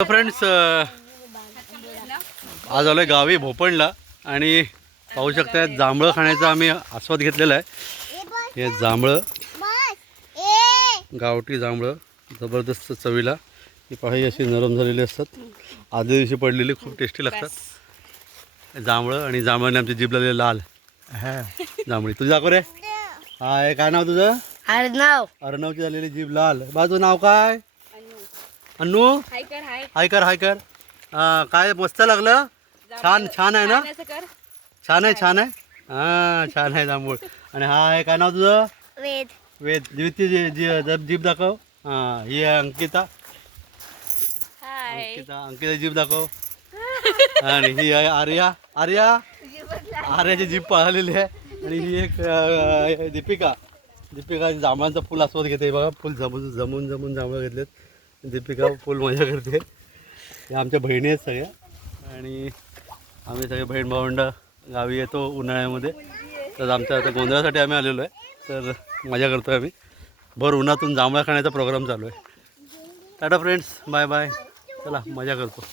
Friends आज आलोय गावी भोपळला आणि पाहू शकता जांभळं खाण्याचा आम्ही आस्वाद घेतलेला आहे। हे जांभळं गावठी जांभळं जबरदस्त चवीला, ही पाही अशी नरम झालेली असतात, आदल्या दिवशी पडलेली, खूप टेस्टी लागतात जांभळं। आणि जांभळाने आमची जीभ लागलेली लाल जांभळी। तुझं दाखव रे। हाय, काय नाव तुझं? अर्णव। अर्णवची झालेली जीभ लाल। बाजू नाव काय? अन्नू। हाय कर। काय मस्त लागलं, छान आहे ना? छान आहे छान आहे जांभूळ। आणि हा आहे, काय नाव तुझं? वेद। जीभ दाखव। ही आहे अंकिता जीभ दाखव। आणि ही आहे आर्याची जीभ पळालेली आहे। आणि ही एक दीपिका जांभळांचा फुल आस्वाद घेते बघा। फुल जमून जांभळं घेतलेत। दीपिका फुल मजा करते। या आमच्या बहिणी आहेत सगळ्या, आणि आम्ही सगळे बहीण भावंड गावी येतो उन्हाळ्यामध्ये। तर आमच्या आता गोंधळासाठी आम्ही आलेलो आहे, तर मजा करतो आहे आम्ही। भर उन्हातून जांभळा खाण्याचा प्रोग्राम चालू आहे। टाटा फ्रेंड्स, बाय बाय, चला मजा करतो।